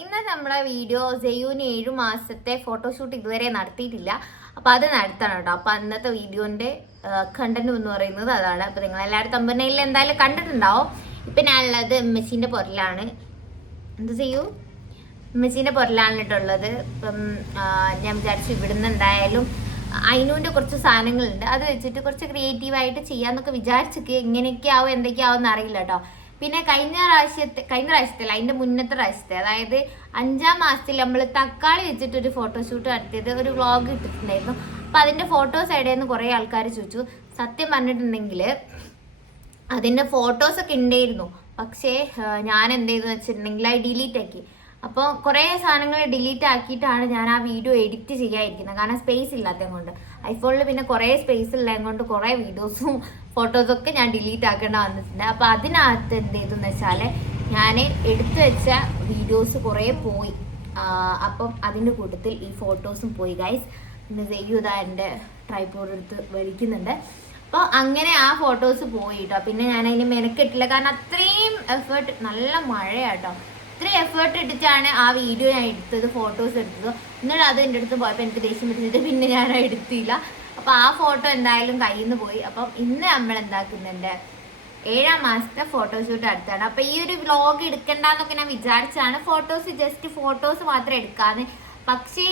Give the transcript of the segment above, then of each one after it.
ഇന്ന് നമ്മളെ വീഡിയോ ജയൂന് ഏഴു മാസത്തെ ഫോട്ടോഷൂട്ട് ഇതുവരെ നടത്തിയിട്ടില്ല. അപ്പോൾ അത് നടത്തണം കേട്ടോ. അപ്പോൾ അന്നത്തെ വീഡിയോന്റെ കണ്ടന്റ് എന്ന് പറയുന്നത് അതാണ്. അപ്പോൾ നിങ്ങൾ എല്ലാവരും തമ്പനയിൽ എന്തായാലും കണ്ടിട്ടുണ്ടാവും. ഇപ്പം ഞാനുള്ളത് മെസ്സിന്റെ പുറലാണ് എന്ത് ചെയ്യൂ? മെസ്സിന്റെ പുറലാണ് കേട്ടോ ഉള്ളത് ഇപ്പം ഞാൻ വിചാരിച്ചു ഇവിടുന്ന് എന്തായാലും അതിനുവിന്റെ കുറച്ച് സാധനങ്ങളുണ്ട്. അത് വെച്ചിട്ട് കുറച്ച് ക്രിയേറ്റീവായിട്ട് ചെയ്യാന്നൊക്കെ വിചാരിച്ചിട്ട് എങ്ങനെയൊക്കെയാവും എന്തൊക്കെയാവും എന്നറിയില്ല കേട്ടോ. പിന്നെ കഴിഞ്ഞ പ്രാവശ്യത്തെ കഴിഞ്ഞ പ്രാവശ്യത്തില്ല അതിന്റെ മുന്നത്തെ പ്രാവശ്യത്തെ. അതായത് അഞ്ചാം മാസത്തിൽ നമ്മൾ തക്കാളി വെച്ചിട്ട് ഒരു ഫോട്ടോഷൂട്ട് നടത്തിയത് ഒരു വ്ളോഗ് ഇട്ടിട്ടുണ്ടായിരുന്നു. അപ്പൊ അതിന്റെ ഫോട്ടോസ് ഇടയിൽ കുറേ ആൾക്കാർ ചോദിച്ചു. സത്യം പറഞ്ഞിട്ടുണ്ടെങ്കിൽ അതിന്റെ ഫോട്ടോസ് ഒക്കെ ഉണ്ടായിരുന്നു പക്ഷേ ഞാൻ എന്ത് ചെയ്തു വെച്ചിട്ടുണ്ടെങ്കിൽ അത് ഡിലീറ്റ് ആക്കി. അപ്പോൾ കുറേ സാധനങ്ങൾ ഡിലീറ്റ് ആക്കിയിട്ടാണ് ഞാൻ ആ വീഡിയോ എഡിറ്റ് ചെയ്യാതിരിക്കുന്നത്. കാരണം സ്പേസ് ഇല്ലാത്തത് കൊണ്ട്. ഐഫോണിൽ പിന്നെ കുറേ സ്പേസ് ഉള്ളത് കൊണ്ട് കുറേ വീഡിയോസും ഫോട്ടോസും ഒക്കെ ഞാൻ ഡിലീറ്റ് ആക്കേണ്ട വന്നിട്ടുണ്ട്. അപ്പോൾ അതിനകത്ത് എന്ത് ചെയ്തു എന്ന് വെച്ചാൽ ഞാൻ എടുത്തു വെച്ച വീഡിയോസ് കുറേ പോയി. അപ്പം അതിന്റെ കൂട്ടത്തിൽ ഈ ഫോട്ടോസും പോയി ഗൈസ് പിന്നെ ചെയ്യുക എന്റെ ട്രൈപോർഡ് എടുത്ത് വലിക്കുന്നുണ്ട്. അപ്പോൾ അങ്ങനെ ആ ഫോട്ടോസ് പോയി കേട്ടോ പിന്നെ ഞാൻ അതിന് മെനക്കെട്ടില്ല. കാരണം അത്രയും എഫേർട്ട് നല്ല മഴയാട്ടോ. ഇത്രയും എഫേർട്ട് ഇട്ടിട്ടാണ് ആ വീഡിയോ ഞാൻ എടുത്തത് ഫോട്ടോസ് എടുത്തത്. എന്നിട്ട് അത് എന്റെ അടുത്ത് പോയപ്പോൾ എനിക്ക് ദേഷ്യം പറ്റുന്നിട്ട് പിന്നെ ഞാൻ എടുത്തില്ല. അപ്പോൾ ആ ഫോട്ടോ എന്തായാലും കയ്യിൽ നിന്ന് പോയി. അപ്പം ഇന്ന് നമ്മൾ എന്താക്കുന്നുണ്ട്? ഏഴാം മാസത്തെ ഫോട്ടോഷൂട്ട് അടുത്താണ്. അപ്പൊ ഈ ഒരു വ്ലോഗ് എടുക്കണ്ടെന്നൊക്കെ ഞാൻ വിചാരിച്ചാണ്. ഫോട്ടോസ് ജസ്റ്റ് ഫോട്ടോസ് മാത്രം എടുക്കാന്ന്. പക്ഷേ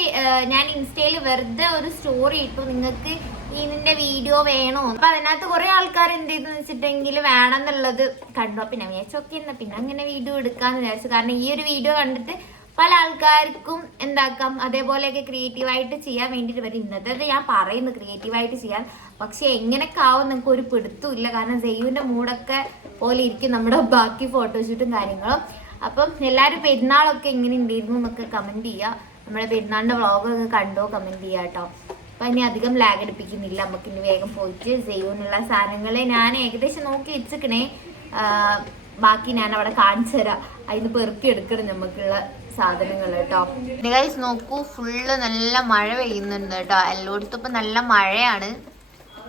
ഞാൻ ഇൻസ്റ്റയിൽ വെറുതെ ഒരു സ്റ്റോറി ഇട്ടു. നിങ്ങൾക്ക് ഇതിന്റെ വീഡിയോ വേണോ? അപ്പൊ അതിനകത്ത് കുറെ ആൾക്കാർ എന്ത് ചെയ്തു വെച്ചിട്ടെങ്കിൽ വേണമെന്നുള്ളത് കണ്ടു? പിന്നെ വിചാരിച്ചൊക്കെ എന്നാ പിന്നെ അങ്ങനെ വീഡിയോ എടുക്കാന്ന് വിചാരിച്ചു. കാരണം ഈ ഒരു വീഡിയോ കണ്ടിട്ട് പല ആൾക്കാർക്കും എന്താക്കാം അതേപോലെയൊക്കെ ക്രിയേറ്റീവായിട്ട് ചെയ്യാൻ വേണ്ടിയിട്ട് വരും. ഇന്നത്തെ ഞാൻ പറയുന്നു ക്രിയേറ്റീവായിട്ട് ചെയ്യാൻ. പക്ഷെ എങ്ങനെയൊക്കെ ആവും നിങ്ങൾക്ക് ഒരു പിടുത്തും ഇല്ല. കാരണം ജെയ്യുവിന്റെ മൂടൊക്കെ പോലെ ഇരിക്കും നമ്മുടെ ബാക്കി ഫോട്ടോഷൂട്ടും കാര്യങ്ങളും. അപ്പം എല്ലാവരും പെരുന്നാളൊക്കെ എങ്ങനെ ഉണ്ടായിരുന്നു എന്നൊക്കെ കമന്റ് ചെയ്യുക. നമ്മുടെ പെരുന്നാളിന്റെ വ്ളോഗൊക്കെ കണ്ടോ? കമന്റ് ചെയ്യുക കേട്ടോ. അപ്പൊ ഇനി അധികം ലാഗ് അടിപ്പിക്കുന്നില്ല നമുക്ക് ഇനി വേഗം പോയിട്ട് ജെയ്യൂനുള്ള സാധനങ്ങളെ ഞാൻ ഏകദേശം നോക്കി വെച്ചിക്കണേ ബാക്കി ഞാൻ അവിടെ കാണിച്ചു തരാം. അതിന് പെറുക്കി എടുക്കണം നമുക്കുള്ള സാധനങ്ങൾ കേട്ടോ. ഗൈസ് നോക്കൂ ഫുള്ള് നല്ല മഴ പെയ്യുന്നുണ്ട് കേട്ടോ. എല്ലായിടത്തും ഇപ്പം നല്ല മഴയാണ്.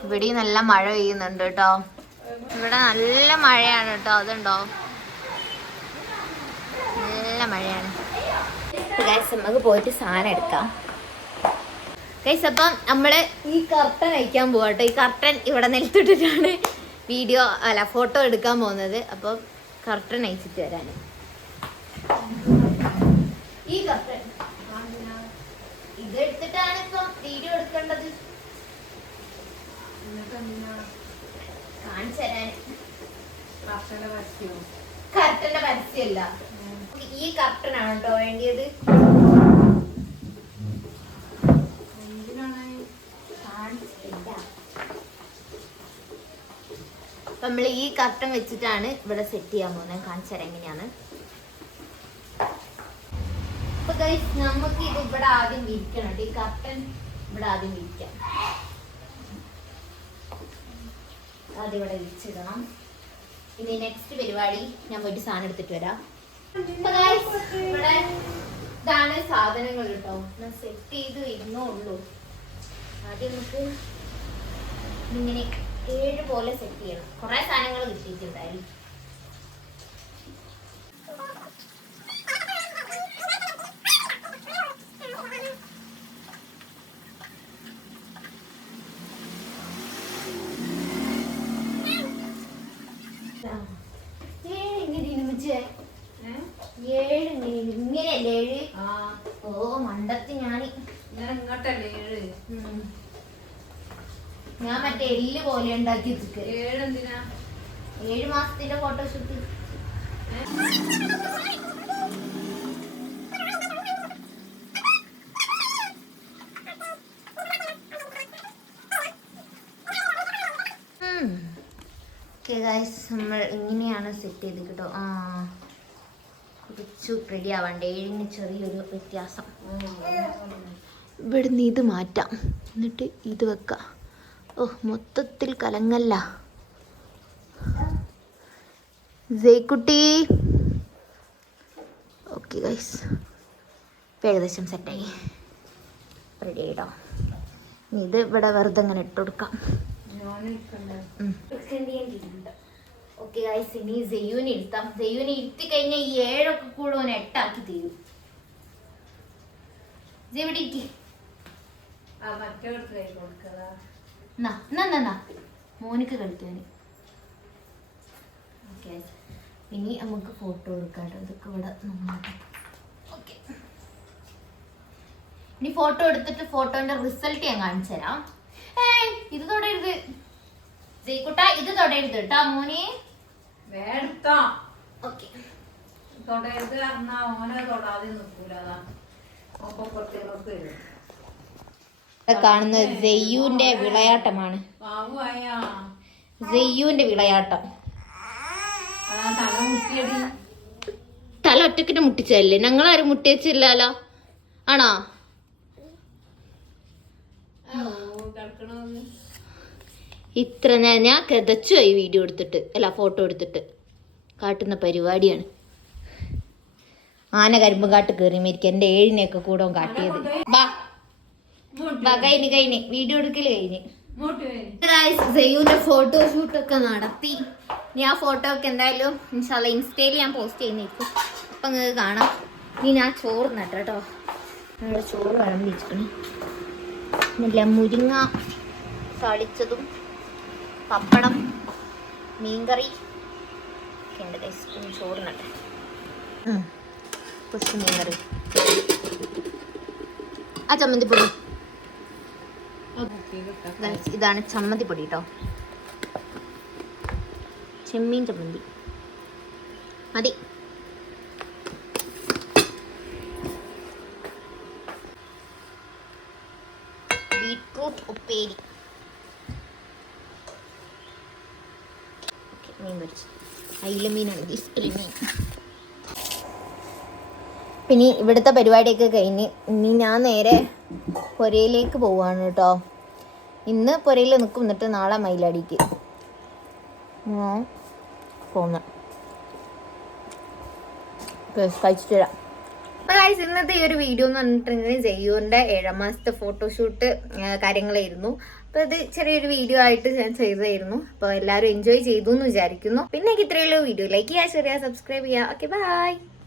ഇവിടെയും നല്ല മഴ പെയ്യുന്നുണ്ട് കേട്ടോ. ഇവിടെ നല്ല മഴയാണ് കേട്ടോ. അതുണ്ടോ? നല്ല മഴയാണ്. ഗൈസ് നമുക്ക് പോയിട്ട് സാധനം എടുക്കാം. ഗൈസ് അപ്പം നമ്മൾ ഈ കർട്ടൻ അയക്കാൻ പോവാട്ടോ ഈ കർട്ടൻ ഇവിടെ നിലത്തിട്ടിട്ടാണ് വീഡിയോ അല്ല ഫോട്ടോ എടുക്കാൻ പോകുന്നത്. അപ്പം കർട്ടൻ അയച്ചിട്ട് വരാൻ ഈ കർട്ടൻ ഇതെടുത്തിട്ടാണ് ഇപ്പം വീഡിയോ എടുക്കേണ്ടത്. കാണിച്ചു തരാൻ കർട്ടന്റെ പരസ്യമല്ല. ഈ കർട്ടൻ ആണോ കേട്ടോ വേണ്ടിയത് കാണിച്ചിട്ടില്ല. അപ്പൊ നമ്മൾ ഈ കർട്ടൻ വെച്ചിട്ടാണ് ഇവിടെ സെറ്റ് ചെയ്യാൻ പോകുന്നത്. കാണിച്ചു തരാം എങ്ങനെയാണ്. അപ്പൊ നമുക്ക് ഇത് ഇവിടെ ആദ്യം വിരിക്കണം ഈ കർട്ടൻ ഇവിടെ ആദ്യം വിരിക്കാം. ഇവിടെ വിരിച്ചിടണം. ഇനി നെക്സ്റ്റ് പരിപാടി ഞാൻ പോയിട്ട് സാധനം എടുത്തിട്ട് വരാം. ഇവിടെ ഇതാണ് സാധനങ്ങൾ കേട്ടോ. ഞാൻ സെറ്റ് ചെയ്ത് ഇരുന്നേ ഉള്ളൂ ആദ്യം നമുക്ക് ഇങ്ങനെ ഏഴ് പോലെ സെറ്റ് ചെയ്യണം. കുറെ സാധനങ്ങൾ കിട്ടിയിട്ടുണ്ടായിരുന്നു ഏഴ് ഇങ്ങനെയല്ലേ ഏഴ്? ഓ മണ്ടത്തി ഞാൻ ഇങ്ങോട്ടല്ലേ ഏഴ്. ഞാൻ മറ്റേ എല്ല് പോലെ ഉണ്ടാക്കി ഏഴ് മാസത്തിന്റെ ഫോട്ടോഷൂട്ട് നമ്മൾ ഇങ്ങനെയാണ് സെറ്റ് ചെയ്ത് കേട്ടോ. ആ കുറച്ചു റെഡി ആവാണ്ട് ഏഴിന് ചെറിയൊരു വ്യത്യാസം. ഇവിടുന്ന് ഇത് മാറ്റാം. എന്നിട്ട് ഇത് വെക്കാം. ഓ മൊത്തത്തിൽ കലങ്ങല്ല. ജയ്ക്കുട്ടി. ഓക്കെ ഗൈസ് ഏകദേശം സെറ്റായി റെഡി ആയിട്ടോ? ഇനി ഇത് ഇവിടെ വെറുതെ അങ്ങനെ ഇട്ട് കൊടുക്കാം. ഓക്കെ ഗൈസ് ഇനി ജയ്യൂന് ഇരുത്താം. ജയ്യൂന് ഇരുത്തി കഴിഞ്ഞാൽ ഈ ഏഴൊക്കെ കൂടെ ഓൻ എട്ടാക്കി തീരും. ജെവിടെ ഇരിക്കും. ആ മറ്റേ കൈ കൊടുക്കതാ എന്നാ, എന്നാ, എന്നാ, എന്നാ. മോനിക്ക് കളിക്കാന്. ഓക്കെ ഇനി നമുക്ക് ഫോട്ടോ എടുക്കാട്ടോ കേട്ടോ. ഇതൊക്കെ ഇവിടെ നന്നായിട്ട് ഓക്കെ ഇനി ഫോട്ടോ എടുത്തിട്ട് ഫോട്ടോന്റെ റിസൾട്ട് ഞാൻ കാണിച്ചു തരാം. ഏയ് ഇത് തൊടരുത്. ജയിക്കുട്ട ഇത് തൊടരുത് കേട്ടോ മോനെ. വേടുത്താ ഓക്കെ തൊടരുത് പറഞ്ഞാ ഓനെ തൊടാതെ നിൽക്കൂലതാ ഒപ്പം കുട്ടികൾക്ക് വരും. കാണുന്നത് ജെയ്യുവിന്റെ വിളയാട്ടമാണ്. ജെയ്യുവിന്റെ വിളയാട്ടം. തല ഒറ്റക്കിട്ട് മുട്ടിച്ചതല്ലേ? ഞങ്ങളാരും മുട്ടിച്ചില്ലല്ലോ ആണോ? ഓ കിടക്കണത് ഇത്ര ഞാൻ ഞാൻ കിതച്ചു ഈ വീഡിയോ എടുത്തിട്ട്. അല്ല ഫോട്ടോ എടുത്തിട്ട്. കാട്ടുന്ന പരിപാടിയാണ്. ആന കരിമ്പുകാട്ട് കയറി മേരിക്കും എന്റെ ഏഴിനെയൊക്കെ കൂടെ കാട്ടിയത്. കഴിഞ്ഞ് കഴിഞ്ഞ്. വീഡിയോ എടുക്കൽ കഴിഞ്ഞ്. സെയ്യൂന്റെ ഫോട്ടോ ഷൂട്ടൊക്കെ നടത്തി. ഇനി ആ ഫോട്ടോ ഒക്കെ എന്തായാലും ഇൻഷാല്ല ഇൻസ്റ്റയിൽ ഞാൻ പോസ്റ്റ് ചെയ്യുന്നേക്കും അപ്പം നിങ്ങൾക്ക് കാണാം. ഇനി ഞാൻ ചോറ് നട്ടോ കേട്ടോ. നമ്മുടെ ചോറ് വിളമ്പി നല്ല മുരിങ്ങ തളിച്ചതും പപ്പടം മീൻകറി ഒക്കെ ഉണ്ട്. ഇനി ചോറ് നട്ടെ കുറച്ച് മീൻകറി. ആ ചമ്മന്തിപ്പൊടി. ഇതാണ് ചമ്മന്തിപ്പൊടി കേട്ടോ ചെമ്മീൻ ചമ്മന്തി. മതി. ബീട്രൂട്ട് ഉപ്പേരി. പിന്നെ ഇവിടുത്തെ പരിപാടിയൊക്കെ കഴിഞ്ഞ് ഇനി ഞാൻ നേരെ പുരയിലേക്ക് പോവാണ് കേട്ടോ. ഇന്ന് പുരയിൽ നിൽക്കും എന്നിട്ട് നാളെ മയിലടിക്ക്. പോന്ന. കഴിച്ചിട്ട് വരാം. അപ്പോൾ ഗൈസ് ഇന്നത്തെ ഈ ഒരു വീഡിയോ എന്ന് പറഞ്ഞിട്ടുണ്ടെങ്കിൽ ജയ്യൂറിന്റെ ഏഴാം മാസത്തെ ഫോട്ടോഷൂട്ട് കാര്യങ്ങളായിരുന്നു. അപ്പോൾ ഇത് ചെറിയൊരു വീഡിയോ ആയിട്ട് ഞാൻ ചെയ്തായിരുന്നു അപ്പോൾ എല്ലാവരും എൻജോയ് ചെയ്തു എന്ന് വിചാരിക്കുന്നു. പിന്നെ എനിക്ക് ഇത്രയുള്ള വീഡിയോ ലൈക്ക് ചെയ്യുക ഷെയർ സബ്സ്ക്രൈബ് ചെയ്യുക. Okay bye